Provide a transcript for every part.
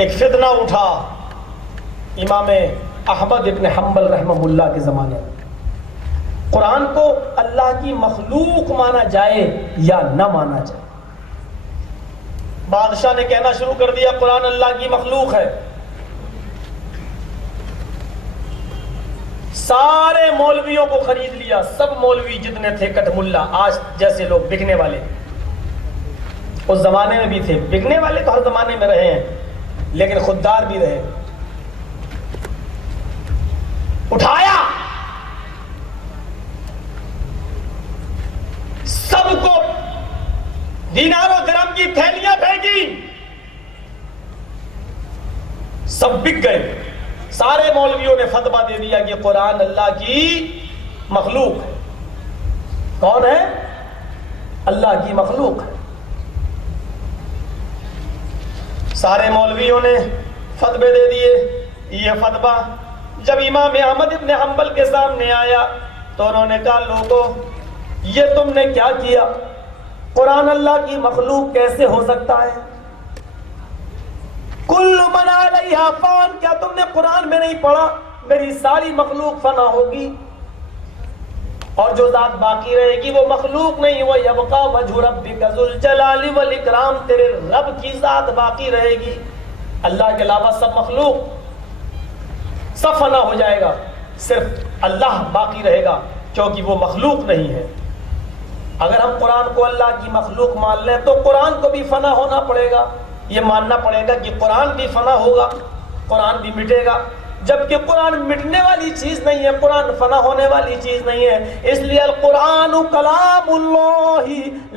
ایک فتنہ اٹھا امام احمد ابن حنبل رحمہ اللہ کے زمانے میں، قرآن کو اللہ کی مخلوق مانا جائے یا نہ مانا جائے۔ بادشاہ نے کہنا شروع کر دیا قرآن اللہ کی مخلوق ہے۔ سارے مولویوں کو خرید لیا، سب مولوی جتنے تھے کٹ ملا، آج جیسے لوگ بکنے والے، اس زمانے میں بھی تھے بکنے والے، تو ہر زمانے میں رہے ہیں لیکن خوددار بھی رہے۔ اٹھایا، سب کو دینار و درہم کی تھیلیاں پھینکی، سب بک گئے۔ سارے مولویوں نے فتویٰ دے دیا کہ قرآن اللہ کی مخلوق ہے۔ کون ہے؟ اللہ کی مخلوق ہے۔ سارے مولویوں نے فتوے دے دیے۔ یہ فتویٰ جب امام احمد ابن حنبل کے سامنے آیا تو انہوں نے کہا لوگوں یہ تم نے کیا کیا؟ قرآن اللہ کی مخلوق کیسے ہو سکتا ہے؟ کل من علیہا فان، کیا تم نے قرآن میں نہیں پڑھا میری ساری مخلوق فنا ہوگی اور جو ذات باقی رہے گی وہ مخلوق نہیں، وہ یبقا وجہ ربک ذو الجلال والاکرام، تیرے رب کی ذات باقی رہے گی، اللہ کے علاوہ سب مخلوق سب فنا ہو جائے گا، صرف اللہ باقی رہے گا کیونکہ وہ مخلوق نہیں ہے۔ اگر ہم قرآن کو اللہ کی مخلوق مان لیں تو قرآن کو بھی فنا ہونا پڑے گا، یہ ماننا پڑے گا کہ قرآن بھی فنا ہوگا، قرآن بھی مٹے گا، جبکہ قرآن مٹنے والی چیز نہیں ہے، قرآن فنا ہونے والی چیز نہیں ہے۔ اس لیے القرآن کلام اللہ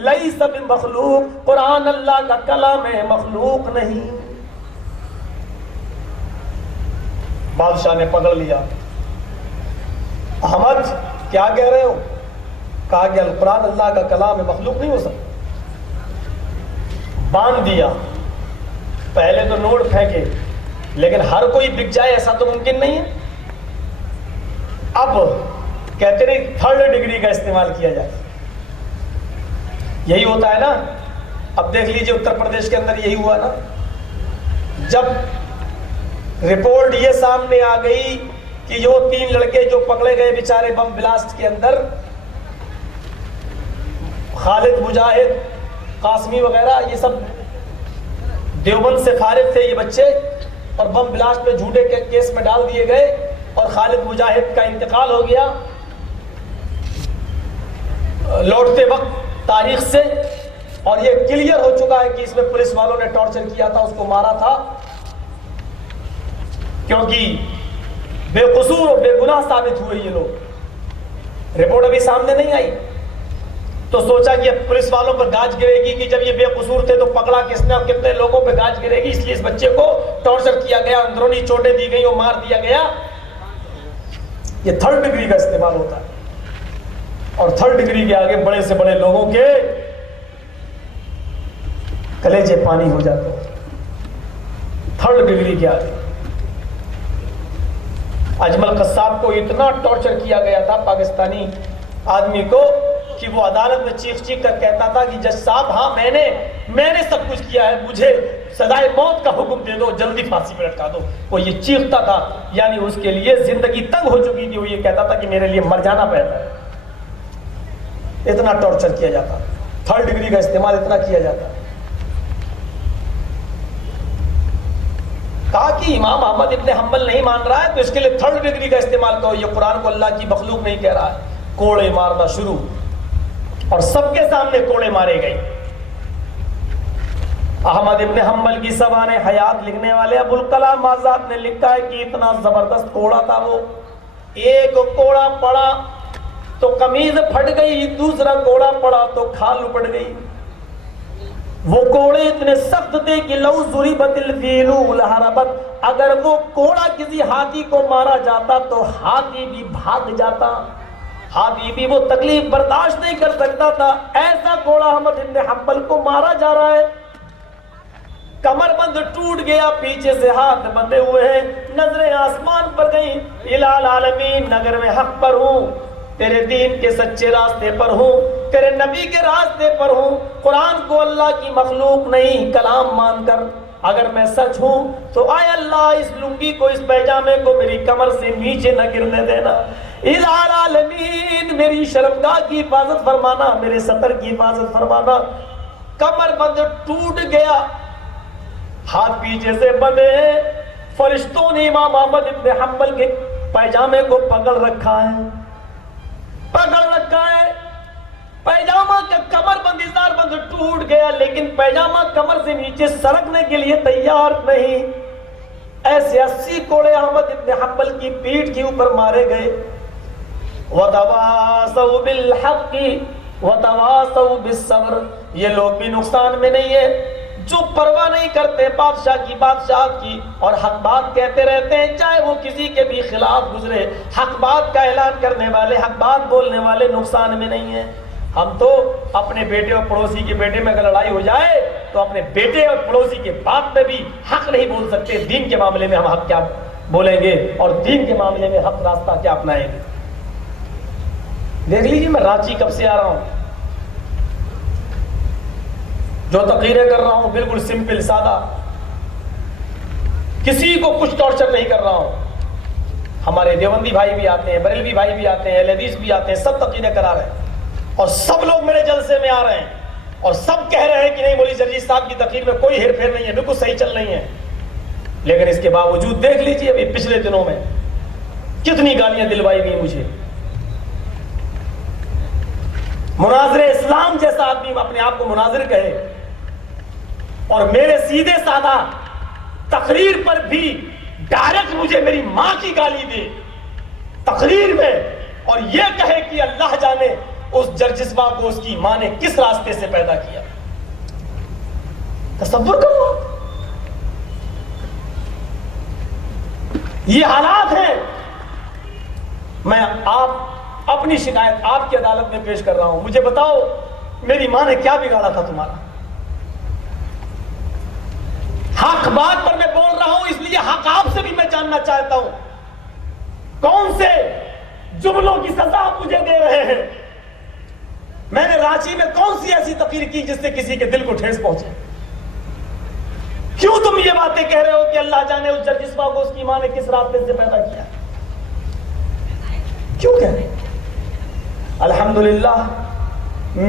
لیس بمخلوق، قرآن اللہ کا کلام ہے، مخلوق نہیں۔ بادشاہ نے پکڑ لیا، احمد کیا کہہ رہے ہو؟ کہا کہ القرآن اللہ کا کلام ہے، مخلوق نہیں ہو سکتا۔ باندھ دیا، پہلے تو نوٹ پھینکے لیکن ہر کوئی بک جائے ایسا تو ممکن نہیں ہے۔ اب کہتے ہیں تھرڈ ڈگری کا استعمال کیا جائے، یہی ہوتا ہے نا۔ اب دیکھ لیجئے اتر پردیش کے اندر یہی ہوا نا، جب رپورٹ یہ سامنے آ گئی کہ جو 3 لڑکے جو پکڑے گئے بیچارے بم بلاسٹ کے اندر، خالد مجاہد قاسمی وغیرہ، یہ سب دیوبند سے فارغ تھے یہ بچے، اور بم بلاسٹ میں جھوٹے کے کیس میں ڈال دیے گئے، اور خالد مجاہد کا انتقال ہو گیا لوٹتے وقت تاریخ سے، اور یہ کلیئر ہو چکا ہے کہ اس میں پولیس والوں نے ٹارچر کیا تھا، اس کو مارا تھا، کیونکہ بے قصور اور بے گناہ ثابت ہوئے یہ لوگ۔ رپورٹ ابھی سامنے نہیں آئی تو سوچا کہ اب پولیس والوں پر گاج گرے گی کہ جب یہ بے قصور تھے تو پکڑا کس نے اور کتنے لوگوں پہ گاج گرے گی، اس لیے اس بچے کو ٹارچر کیا گیا، اندرونی چوٹیں دی گئی اور مار دیا گیا۔ یہ تھرڈ ڈگری کا استعمال ہوتا ہے، اور تھرڈ ڈگری کے آگے بڑے سے بڑے لوگوں کے کلیجے پانی ہو جاتے ہیں۔ تھرڈ ڈگری کے آگے اجمل قصاب کو اتنا ٹارچر کیا گیا تھا پاکستانی آدمی کو کہ وہ عدالت میں چیخ چیخ کر کہتا تھا کہ جج صاحب ہاں میں نے سب کچھ کیا ہے، مجھے سزائے موت کا حکم دے دو، جلدی پھانسی پہ لٹکا دو۔ وہ یہ چیختا تھا، یعنی اس کے لیے زندگی تنگ ہو چکی تھی، وہ یہ کہتا تھا کہ میرے لیے مر جانا پڑتا ہے، اتنا ٹارچر کیا جاتا، تھرڈ ڈگری کا استعمال اتنا کیا جاتا۔ کہا کہ امام احمد ابن حنبل نہیں مان رہا ہے تو اس کے لیے تھرڈ ڈگری کا استعمال کرو، یہ قرآن کو اللہ کی مخلوق نہیں کہہ رہا ہے۔ کوڑے مارنا شروع، اور سب کے سامنے کوڑے مارے گئے۔ احمد ابن حنبل کی سوانح حیات لکھنے والے ابو الکلام آزاد نے لکھا ہے کہ اتنا زبردست کوڑا تھا وہ، ایک کوڑا پڑا تو قمیض پھٹ گئی، دوسرا کوڑا پڑا تو کھال اپڑ گئی۔ وہ کوڑے اتنے سخت تھے کہ لو ضربت الفیل لہربت، اگر وہ کوڑا کسی ہاتھی کو مارا جاتا تو ہاتھی بھی بھاگ جاتا، ہاتھی بھی وہ تکلیف برداشت نہیں کر سکتا تھا، ایسا کوڑا احمد ابن حنبل کو مارا جا رہا ہے۔ کمر بند ٹوٹ گیا، پیچھے سے ہاتھ بندھے ہوئے ہیں، نظریں آسمان پر گئیں، الہ العالمین اگر میں حق پر ہوں، تیرے دین کے سچے راستے پر ہوں، تیرے نبی کے راستے پر ہوں، قرآن کو اللہ کی مخلوق نہیں کلام مان کر اگر میں سچ ہوں تو آئے اللہ اس لنگی کو اس پیجامے کو میری کمر سے نیچے نہ گرنے دینا. الہ العالمین میری شرمگاہ کی حفاظت فرمانا, میرے سطر کی حفاظت فرمانا. کمر بند ٹوٹ گیا, ہاتھ پیچھے سے بندھے ہیں. فرشتوں نے امام احمد ابن حنبل کے پیجامے کو پکڑ رکھا ہے, پکڑ رکھا ہے. پیجامہ کا کمر بند اظہار بند ٹوٹ گیا, لیکن پیجامہ کمر سے نیچے سرکنے کے لیے تیار نہیں. ایسے 80 کوڑے احمد ابن حنبل کی پیٹھ کے اوپر مارے گئے. وَتَوَاصَوْا بِالْحَقِّ وَتَوَاصَوْا بِالصَّبْرِ. یہ لوگ بھی نقصان میں نہیں ہے جو پرواہ نہیں کرتے بادشاہ کی, بادشاہت کی, اور حق بات کہتے رہتے ہیں چاہے وہ کسی کے بھی خلاف گزرے. حق بات کا اعلان کرنے والے, حق بات بولنے والے نقصان میں نہیں ہیں. ہم تو اپنے بیٹے اور پڑوسی کے بیٹے میں اگر لڑائی ہو جائے تو اپنے بیٹے اور پڑوسی کے باپ میں بھی حق نہیں بول سکتے. دین کے معاملے میں ہم حق کیا بولیں گے اور دین کے معاملے میں حق راستہ کیا اپنائیں گے؟ دیکھ لیجیے میں رانچی کب سے آ رہا ہوں, جو تقریریں کر رہا ہوں بالکل سمپل سادہ, کسی کو کچھ ٹارچر نہیں کر رہا ہوں. ہمارے دیوبندی بھائی بھی آتے ہیں, بریلوی بھائی بھی آتے ہیں, اہل حدیث بھی آتے ہیں, سب تقریریں کرا رہے ہیں اور سب لوگ میرے جلسے میں آ رہے ہیں اور سب کہہ رہے ہیں کہ نہیں مولوی جرجیت صاحب کی تقریر میں کوئی ہیر پھیر نہیں ہے, بالکل صحیح چل رہی ہے. لیکن اس کے باوجود دیکھ لیجیے ابھی پچھلے دنوں میں کتنی گالیاں دلوائی گئی مجھے. مناظر اسلام جیسا آدمی اپنے آپ کو مناظر کہے اور میرے سیدھے سادہ تقریر پر بھی ڈائریکٹ مجھے میری ماں کی گالی دے تقریر میں, اور یہ کہے کہ اللہ جانے اس جرجسبا کو اس کی ماں نے کس راستے سے پیدا کیا. تصور کرو, یہ حالات ہیں. میں آپ اپنی شکایت آپ کی عدالت میں پیش کر رہا ہوں. مجھے بتاؤ میری ماں نے کیا بگاڑا تھا تمہارا؟ حق بات پر میں بول رہا ہوں, اس لیے حق آپ سے بھی میں جاننا چاہتا ہوں کون سے جملوں کی سزا آپ مجھے دے رہے ہیں. میں نے رانچی میں کون سی ایسی تقریر کی جس سے کسی کے دل کو ٹھیس پہنچے؟ کیوں تم یہ باتیں کہہ رہے ہو کہ اللہ جانے اس جرجسبا کو اس کی ماں نے کس راستے سے پیدا کیا؟ کیوں کہہ رہے؟ الحمدللہ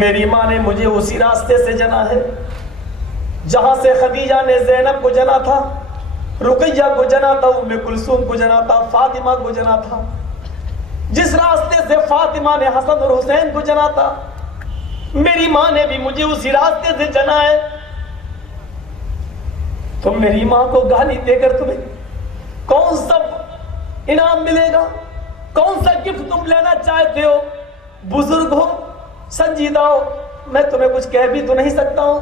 میری ماں نے مجھے اسی راستے سے جنا ہے جہاں سے خدیجہ نے زینب کو جنا تھا, رقیہ کو جنا تھا, ام کلثوم کو جنا تھا, فاطمہ کو جنا تھا. جس راستے سے فاطمہ نے حسن اور حسین کو جنا تھا, میری ماں نے بھی مجھے اسی راستے سے جنا ہے. تم میری ماں کو گالی دے کر تمہیں کون سا انعام ملے گا, کون سا گفٹ تم لینا چاہتے ہو؟ بزرگ ہو, سنجیدہ ہو, میں تمہیں کچھ کہہ بھی تو نہیں سکتا ہوں.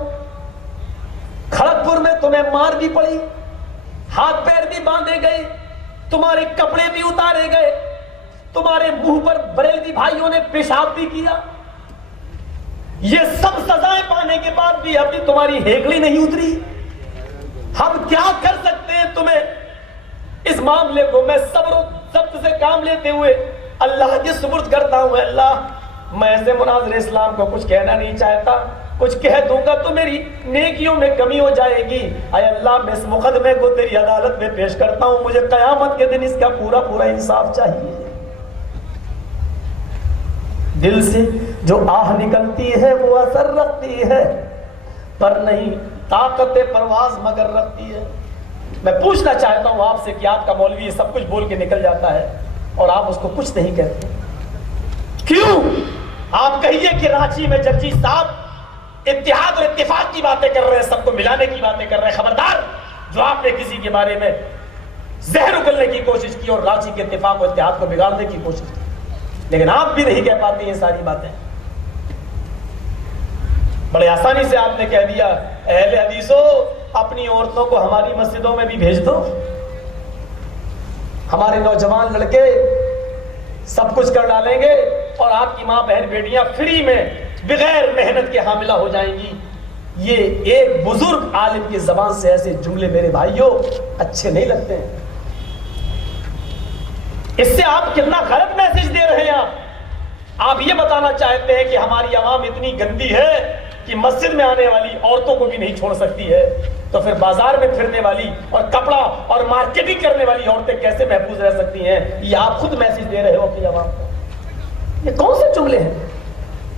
کھڑگپور میں تمہیں مار بھی پڑی, ہاتھ پیر بھی باندھے گئے, تمہارے کپڑے بھی اتارے گئے, تمہارے منہ پر بریلوی بھائیوں نے پیشاب بھی کیا. یہ سب سزائیں پانے کے بعد بھی ابھی تمہاری ہیکڑی نہیں اتری. ہم کیا کر سکتے ہیں تمہیں اس معاملے کو میں صبر و ضبط سے کام لیتے ہوئے اللہ کے سپرد کرتا ہوں. اللہ میں ایسے مناظر اسلام کو کچھ کہنا نہیں چاہتا, کچھ کہہ دوں گا تو میری نیکیوں میں کمی ہو جائے گی. اے اللہ میں اس مقدمے کو تیری عدالت میں پیش کرتا ہوں, مجھے قیامت کے دن اس کا پورا پورا انصاف چاہیے. دل سے جو آہ نکلتی ہے وہ اثر رکھتی ہے, پر نہیں طاقت پرواز مگر رکھتی ہے. میں پوچھنا چاہتا ہوں آپ سے کہ آپ کا مولوی سب کچھ بول کے نکل جاتا ہے اور آپ اس کو کچھ نہیں کہتے, کیوں؟ آپ کہیے کہ رانچی میں جرجیت صاحب اتحاد اور اتفاق کی باتیں کر رہے ہیں, سب کو ملانے کی باتیں کر رہے ہیں. خبردار جو آپ نے کسی کے بارے میں زہر اگلنے کی کوشش کی اور رانچی کے اتفاق اور اتحاد کو بگاڑنے کی کوشش کی, لیکن آپ بھی نہیں کہہ پاتے یہ ساری باتیں. بڑے آسانی سے آپ نے کہہ دیا اہل حدیثو اپنی عورتوں کو ہماری مسجدوں میں بھی بھیج دو, ہمارے نوجوان لڑکے سب کچھ کر ڈالیں گے اور آپ کی ماں بہن بیٹیاں فری میں بغیر محنت کے حاملہ ہو جائیں گی. یہ ایک بزرگ عالم کی زبان سے ایسے جملے میرے بھائیوں اچھے نہیں لگتے ہیں. اس سے آپ کتنا غلط میسج دے رہے ہیں. آپ یہ بتانا چاہتے ہیں کہ ہماری عوام اتنی گندی ہے کہ مسجد میں آنے والی عورتوں کو بھی نہیں چھوڑ سکتی ہے. تو پھر بازار میں پھرنے والی اور کپڑا اور مارکیٹنگ کرنے والی عورتیں کیسے محفوظ رہ سکتی ہیں؟ یہ آپ خود میسج دے رہے ہو اپنی عوام کو۔ یہ کون سے جملے ہیں؟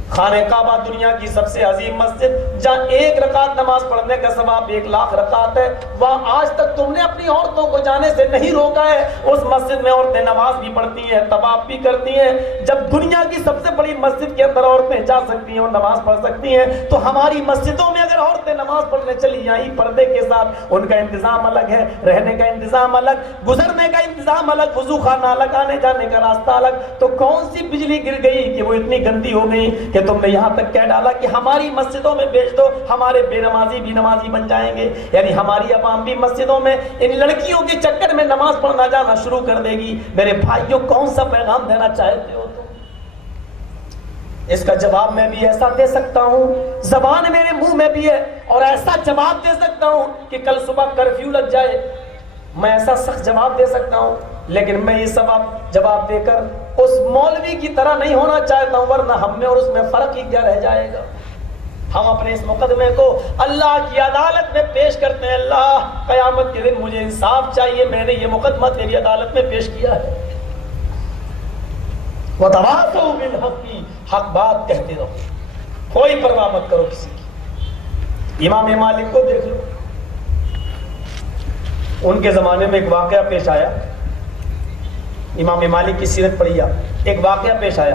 خانہ کعبہ دنیا کی سب سے عظیم مسجد، جہاں 1 رکعت نماز پڑھنے کا ثواب 1,00,000 رکعت ہے، وہاں آج تک تم نے اپنی عورتوں کو جانے سے نہیں روکا ہے۔ اس مسجد میں عورتیں نماز بھی پڑھتی ہیں، طواف بھی کرتی ہیں۔ جب دنیا کی سب سے بڑی مسجد کے اندر عورتیں جا سکتی ہیں اور نماز پڑھ سکتی ہیں، تو ہماری مسجدوں میں اگر عورتیں نماز پڑھنے چلی جائیں پردے کے ساتھ، ان کا انتظام الگ ہے، رہنے کا انتظام الگ، گزرنے کا انتظام الگ، وضو خانہ الگ، آنے جانے کا راستہ الگ، تو کون سی بجلی گر گئی کہ وہ اتنی گندی ہو گئی کہ تم نے یہاں تک کہہ ڈالا کہ ہماری مسجدوں میں بیچ دو، ہمارے بے نمازی بھی نمازی بن جائیں گے؟ یعنی ہماری عوام بھی مسجدوں میں ان لڑکیوں کے چکر میں نماز پڑھنا جانا شروع کر دے گی۔ میرے بھائیوں، کون سا پیغام دینا چاہتے ہو تم؟ اس کا جواب میں بھی ایسا دے سکتا ہوں، زبان میرے منہ میں بھی ہے، اور ایسا جواب دے سکتا ہوں کہ کل صبح کرفیو لگ جائے، میں ایسا سخت جواب دے سکتا ہوں، لیکن میں یہ جواب دے کر اس مولوی کی طرح نہیں ہونا چاہتا ہوں، ورنہ ہم میں اور اس میں فرق ہی کیا رہ جائے گا؟ ہم اپنے اس مقدمے کو اللہ کی عدالت میں پیش کرتے ہیں، اللہ قیامت کے دن مجھے انصاف چاہیے، میں نے یہ مقدمہ تیری عدالت میں پیش کیا ہے۔ وَتَوَاصَوْا بِالْحَقِّ، حق بات کہتے رہو، کوئی پرواہ مت کرو کسی کی۔ امام مالک کو دیکھ لو، ان کے زمانے میں ایک واقعہ پیش آیا، امام مالک کی سیرت پڑھی آپ، ایک واقعہ پیش آیا،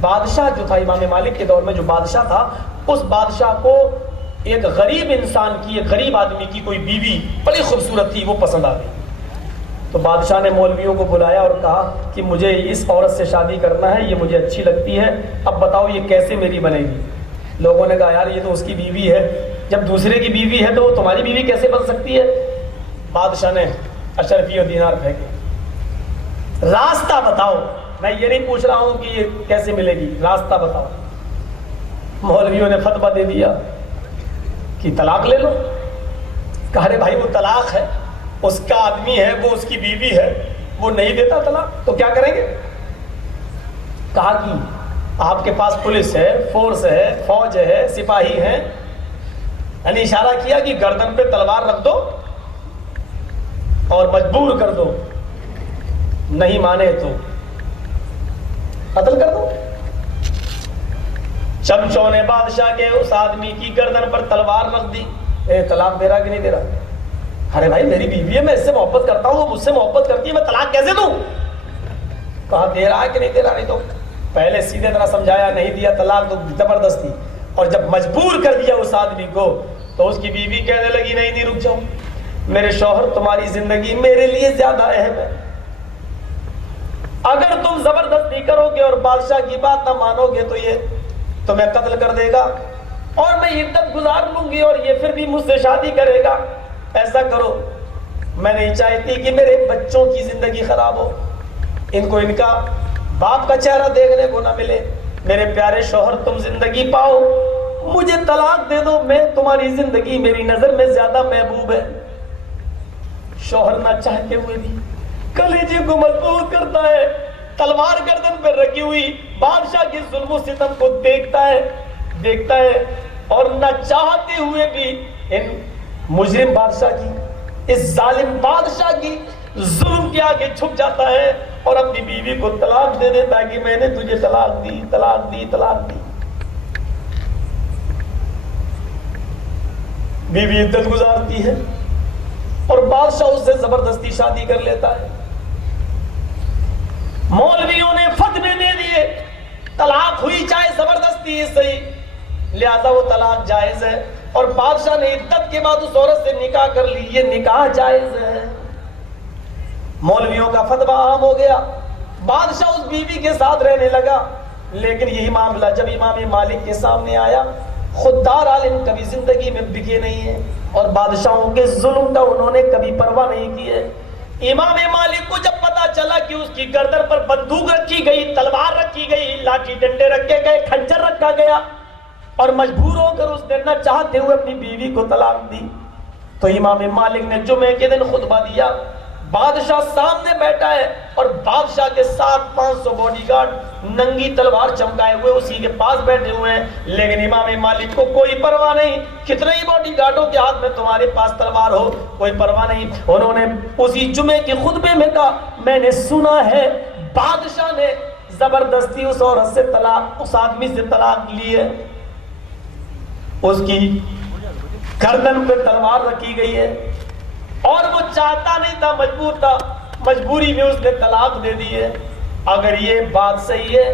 بادشاہ جو تھا امام مالک کے دور میں جو بادشاہ تھا، اس بادشاہ کو ایک غریب انسان کی، ایک غریب آدمی کی کوئی بیوی بڑی خوبصورت تھی، وہ پسند آ گئی۔ تو بادشاہ نے مولویوں کو بلایا اور کہا کہ مجھے اس عورت سے شادی کرنا ہے، یہ مجھے اچھی لگتی ہے، اب بتاؤ یہ کیسے میری بنے گی؟ لوگوں نے کہا یار یہ تو اس کی بیوی ہے، جب دوسرے کی بیوی ہے تو وہ تمہاری بیوی کیسے بن سکتی ہے؟ بادشاہ نے اشرفی و دینار پھینکے، راستہ بتاؤ، میں یہ نہیں پوچھ رہا ہوں کہ یہ کیسے ملے گی، راستہ بتاؤ۔ مولویوں نے فتویٰ دے دیا کہ طلاق لے لو۔ کہا ارے بھائی وہ طلاق ہے، اس کا آدمی ہے، وہ اس کی بیوی ہے، وہ نہیں دیتا طلاق، تو کیا کریں گے؟ کہا کہ آپ کے پاس پولیس ہے، فورس ہے، فوج ہے، سپاہی ہیں، یعنی اشارہ کیا کہ گردن پہ تلوار رکھ دو اور مجبور کر دو، نہیں مانے تو قتل کر دو۔ چمچوں نے بادشاہ کے اس آدمی کی گردن پر تلوار رکھ دی، طلاق دے رہا کہ نہیں دے رہا؟ ارے بھائی میری بیوی ہے، میں اس سے محبت کرتا ہوں، وہ مجھ سے محبت کرتی ہے، میں طلاق کیسے دوں؟ کہا دے رہا ہے کہ نہیں دے رہا؟ نہیں تو پہلے سیدھے طرح سمجھایا، نہیں دیا طلاق تو زبردستی، اور جب مجبور کر دیا اس آدمی کو تو اس کی بیوی کہنے لگی نہیں رک جاؤ، میرے شوہر تمہاری زندگی میرے لیے زیادہ اہم ہے، اگر تم زبردستی کرو گے اور بادشاہ کی بات نہ مانو گے تو یہ تمہیں قتل کر دے گا، اور میں عدت گزار لوں گی اور یہ پھر بھی مجھ سے شادی کرے گا، ایسا کرو، میں نہیں چاہتی کہ میرے بچوں کی زندگی خراب ہو، ان کو ان کا باپ کا چہرہ دیکھنے کو نہ ملے، میرے پیارے شوہر تم زندگی پاؤ، مجھے طلاق دے دو، میں تمہاری زندگی میری نظر میں زیادہ محبوب ہے۔ شوہر نہ چاہتے ہوئے بھی کلیجے کو مضبوط کرتا ہے، تلوار گردن پر رکھی ہوئی بادشاہ کے ظلم و ستم کو دیکھتا ہے اور نہ چاہتے ہوئے بھی ان مجرم بادشاہ کی، اس ظالم بادشاہ کی ظلم کے آگے چھپ جاتا ہے اور اپنی بیوی کو طلاق دے دیتا ہے کہ میں نے تجھے طلاق دی، طلاق دی، طلاق دی۔ بیوی عدت گزارتی ہے اور بادشاہ اس سے زبردستی شادی کر لیتا ہے۔ مولویوں نے فتوے دے دیے طلاق ہوئی چاہے زبردستی صحیح، لہذا وہ طلاق جائز ہے، اور بادشاہ نے عدت کے بعد اس عورت سے نکاح کر لی، یہ نکاح جائز ہے۔ مولویوں کا فتویٰ عام ہو گیا، بادشاہ اس بیوی کے ساتھ رہنے لگا، لیکن یہی معاملہ جب امام مالک کے سامنے آیا، خوددار عالم کبھی زندگی میں بکے نہیں ہیں اور بادشاہوں کے ظلم کا انہوں نے کبھی پرواہ نہیں کی ہے۔ امام مالک کو جب پتا چلا کہ اس کی گردن پر بندوق رکھی گئی، تلوار رکھی گئی، لاٹھی ڈنڈے رکھے گئے، کھنجر رکھا گیا، اور مجبور ہو کر اس نے نہ چاہتے ہوئے اپنی بیوی کو طلاق دی، تو امام مالک نے جمعے کے دن خطبہ دیا، بادشاہ سامنے بیٹھا ہے اور بادشاہ کے ساتھ 500 باڈی گارڈ ننگی تلوار چمکائے ہوئے اسی کے پاس بیٹھے ہوئے ہیں، لیکن امام مالک کو کوئی پرواہ نہیں، کتنے ہی باڈی گارڈوں کے ہاتھ میں تمہارے پاس تلوار ہو، کوئی پرواہ نہیں۔ انہوں نے اسی جمعے کے خطبے میں کہا میں نے سنا ہے بادشاہ نے زبردستی اس عورت سے طلاق، اس آدمی سے طلاق لی ہے، اس کی گردن پہ تلوار رکھی گئی ہے اور وہ چاہتا نہیں تھا، مجبور تھا، مجبوری میں اس نے طلاق دے دی ہے۔ اگر یہ بات صحیح ہے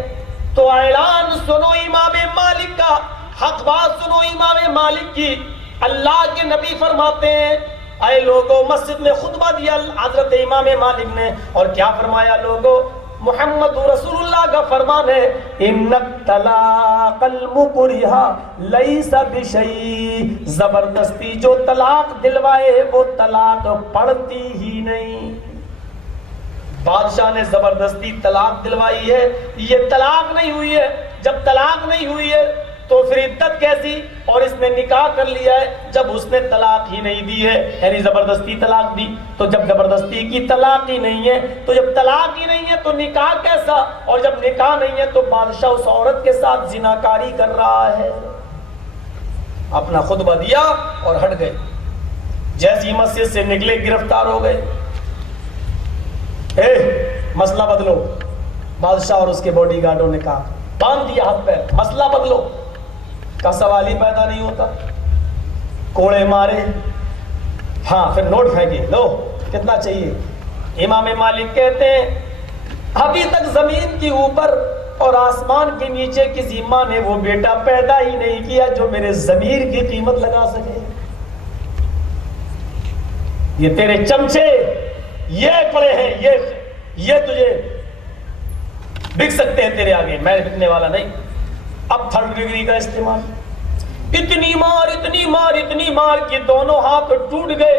تو اعلان سنو امام مالک کا، حق بات سنو امام مالک کی۔ اللہ کے نبی فرماتے ہیں اے لوگوں، مسجد میں خطبہ دیا حضرت امام مالک نے اور کیا فرمایا؟ لوگوں، محمد رسول اللہ کا فرمان ہے ان الطلاق المکرہ لیس بشیء، زبردستی جو طلاق دلوائے وہ طلاق پڑتی ہی نہیں۔ بادشاہ نے زبردستی طلاق دلوائی ہے، یہ طلاق نہیں ہوئی ہے۔ جب طلاق نہیں ہوئی ہے تو پھر عدت کیسی؟ اور اس نے نکاح کر لیا ہے جب اس نے طلاق ہی نہیں دی ہے، یعنی زبردستی طلاق دی۔ تو جب زبردستی کی طلاق ہی نہیں ہے، تو جب طلاق ہی نہیں ہے تو نکاح کیسا؟ اور جب نکاح نہیں ہے تو بادشاہ اس عورت کے ساتھ زناکاری کر رہا ہے۔ اپنا خطبہ دیا اور ہٹ گئے، جیسی مسجد سے نکلے گرفتار ہو گئے۔ مسئلہ بدلو، بادشاہ اور اس کے باڈی گارڈوں نے کہا، باندھ دیا ہاتھ پیر، مسئلہ بدلو کا سوال ہی پیدا نہیں ہوتا۔ کوڑے مارے، ہاں پھر نوٹ پھینکے، لو کتنا چاہیے؟ امام مالک کہتے ہیں ابھی تک زمین کے اوپر اور آسمان کے نیچے کسی ماں نے وہ بیٹا پیدا ہی نہیں کیا جو میرے ضمیر کی قیمت لگا سکے۔ یہ تیرے چمچے یہ پڑے ہیں، یہ تجھے بک سکتے ہیں تیرے آگے، میں بکنے والا نہیں۔ اب 3rd ڈگری کا استعمال، اتنی مار اتنی مار اتنی مار کہ دونوں ہاتھ ٹوٹ گئے۔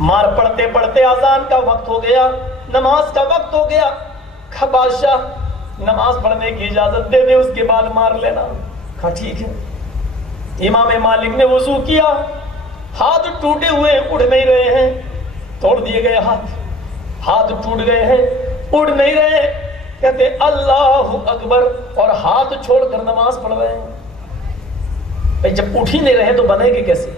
مار پڑھتے پڑھتے اذان کا وقت ہو گیا، نماز کا وقت ہو گیا۔ کہا بادشاہ نماز پڑھنے کی اجازت دے دے، اس کے بعد مار لینا۔ کہا ٹھیک ہے۔ امام مالک نے وضو کیا، ہاتھ ٹوٹے ہوئے اڑ نہیں رہے ہیں، توڑ دیے گئے ہاتھ ٹوٹ گئے ہیں، اڑ نہیں رہے، کہتے اللہ اکبر اور ہاتھ چھوڑ کر نماز پڑھ رہے ہیں۔ بھائی جب اٹھ ہی نہیں رہے تو بنے گے کیسے؟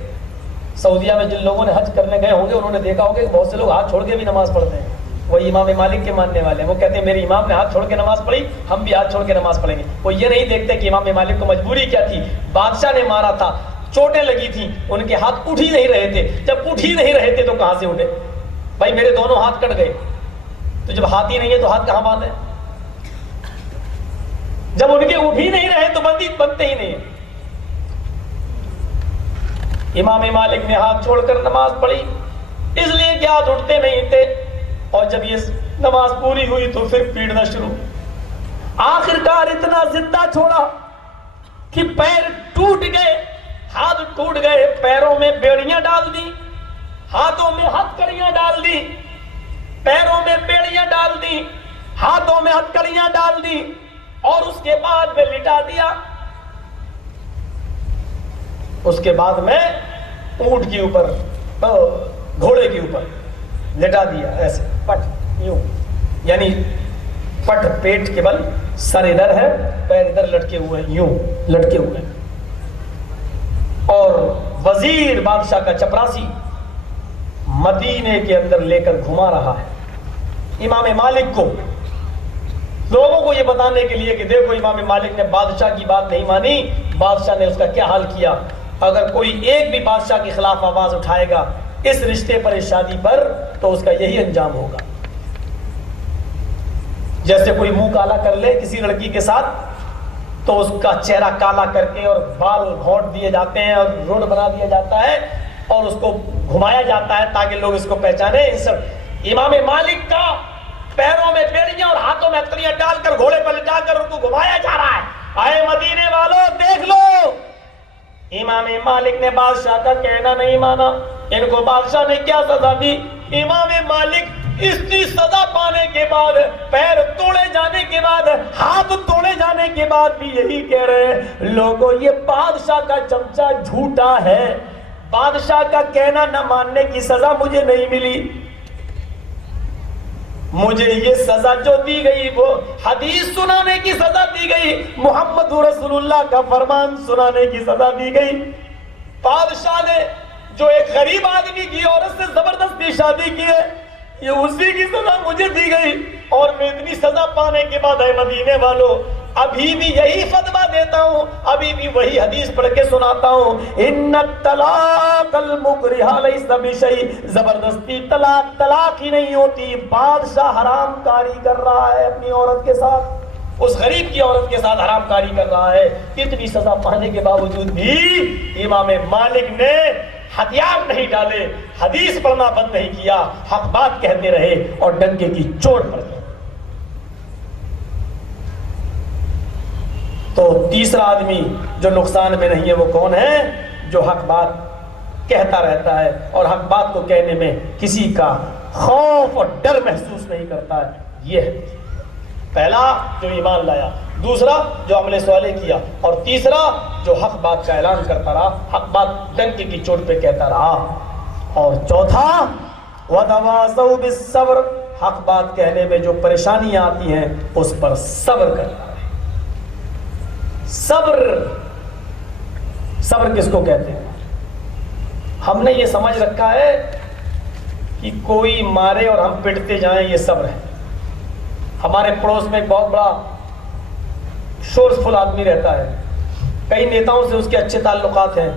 سعودیہ میں جن لوگوں نے حج کرنے گئے ہوں گے انہوں نے دیکھا ہوگا کہ بہت سے لوگ ہاتھ چھوڑ کے بھی نماز پڑھتے ہیں۔ وہی امام مالک کے ماننے والے ہیں، وہ کہتے ہیں میرے امام نے ہاتھ چھوڑ کے نماز پڑھی، ہم بھی ہاتھ چھوڑ کے نماز پڑھیں گے۔ وہ یہ نہیں دیکھتے کہ امام مالک کو مجبوری کیا تھی، بادشاہ نے مارا تھا، چوٹیں لگی تھیں، ان کے ہاتھ اٹھ ہی نہیں رہے تھے۔ جب اٹھ ہی نہیں رہے تھے تو کہاں سے اٹھے؟ بھائی میرے دونوں ہاتھ کٹ گئے، تو جب ہاتھ ہی نہیں ہے تو ہاتھ کہاں باندھے؟ جب ان کے اٹھ ہی نہیں رہے تو بنتے ہی نہیں ہیں۔ امام مالک نے ہاتھ چھوڑ کر نماز پڑھی، اس لیے کہ ہاتھ اٹھتے نہیں تھے، اور جب یہ نماز پوری ہوئی تو پھر پیٹنا شروع۔ آخرکار اتنا زندہ چھوڑا کہ پیر ٹوٹ گئے، ہاتھ ٹوٹ گئے، پیروں میں بیڑیاں ڈال دی، ہاتھوں میں ہتھکڑیاں ڈال دی، پیروں میں بیڑیاں ڈال دی، ہاتھوں میں ہتھکڑیاں ڈال دی، اور اس کے بعد میں لٹا دیا۔ اس کے بعد میں اونٹ کے اوپر، گھوڑے کے اوپر لٹا دیا، ایسے پٹ یوں، یعنی پٹ پیٹ کے بل، سر ادھر ہے، پیر ادھر لٹکے ہوئے، یوں لٹکے ہوئے، اور وزیر بادشاہ کا چپراسی مدینے کے اندر لے کر گھما رہا ہے امام مالک کو، لوگوں کو یہ بتانے کے لیے کہ دیکھو امام مالک نے بادشاہ کی بات نہیں مانی، بادشاہ نے اس کا کیا حال کیا۔ اگر کوئی ایک بھی بادشاہ کے خلاف آواز اٹھائے گا اس رشتے پر، اس شادی پر، تو اس کا یہی انجام ہوگا۔ جیسے کوئی منہ کالا کر لے کسی لڑکی کے ساتھ تو اس کا چہرہ کالا کر کے اور بال گھونٹ دیے جاتے ہیں اور روڈ بنا دیا جاتا ہے اور اس کو گھمایا جاتا ہے تاکہ لوگ اس کو پہچانے۔ اس امام مالک کا پیروں میں بیڑیاں اور ہاتھوں میں ہتھکڑیاں ڈال کر گھوڑے پر لٹا کر ان کو گھمایا جا رہا ہے۔ اے مدینے والوں دیکھ لو، امام مالک نے بادشاہ کا کہنا نہیں مانا۔ ان کو بادشاہ نے کیا سزا دی؟ امام مالک اس کی سزا پانے کے بعد، پیر توڑے جانے کے بعد، ہاتھ توڑے جانے کے بعد بھی یہی کہہ رہے ہیں لوگوں یہ بادشاہ کا چمچہ جھوٹا ہے، بادشاہ کا کہنا نہ ماننے کی سزا مجھے نہیں ملی، مجھے یہ سزا جو دی گئی وہ حدیث سنانے کی سزا دی گئی، محمد رسول اللہ کا فرمان سنانے کی سزا دی گئی۔ بادشاہ نے جو ایک غریب آدمی کی عورت سے زبردستی شادی کی ہے، یہ اسی کی سزا مجھے دی گئی، اور میں اتنی سزا پانے کے بعد اے مدینے والوں ابھی بھی یہی فتویٰ دیتا ہوں، ابھی بھی وہی حدیث پڑھ کے سناتا ہوں، ان الطلاق المکرہ لیس بشیء، زبردستی طلاق ہی نہیں ہوتی، بادشاہ حرام کاری کر رہا ہے اپنی عورت کے ساتھ، اس غریب کی عورت کے ساتھ حرام کاری کر رہا ہے۔ اتنی سزا پانے کے باوجود بھی امام مالک نے ہتھیار نہیں ڈالے، حدیث پڑھنا بند نہیں کیا، حق بات کہتے رہے اور ڈنکے کی چوٹ پر گئے۔ تو تیسرا آدمی جو نقصان میں نہیں ہے وہ کون ہے؟ جو حق بات کہتا رہتا ہے اور حق بات کو کہنے میں کسی کا خوف اور ڈر محسوس نہیں کرتا ہے۔ یہ ہے پہلا جو ایمان لایا، دوسرا جو عمل صالح کیا، اور تیسرا جو حق بات کا اعلان کرتا رہا، حق بات ڈنکے کی چوٹ پہ کہتا رہا، اور چوتھا وَتَوَاصَوْا بِالصَّبْرِ، حق بات کہنے میں جو پریشانیاں آتی ہیں اس پر صبر کرتا ہے۔ صبر، صبر کس کو کہتے ہیں؟ ہم نے یہ سمجھ رکھا ہے کہ کوئی مارے اور ہم پٹتے جائیں یہ صبر ہے۔ ہمارے پڑوس میں ایک بہت بڑا شورسفل آدمی رہتا ہے، کئی نیتاؤں سے اس کے اچھے تعلقات ہیں،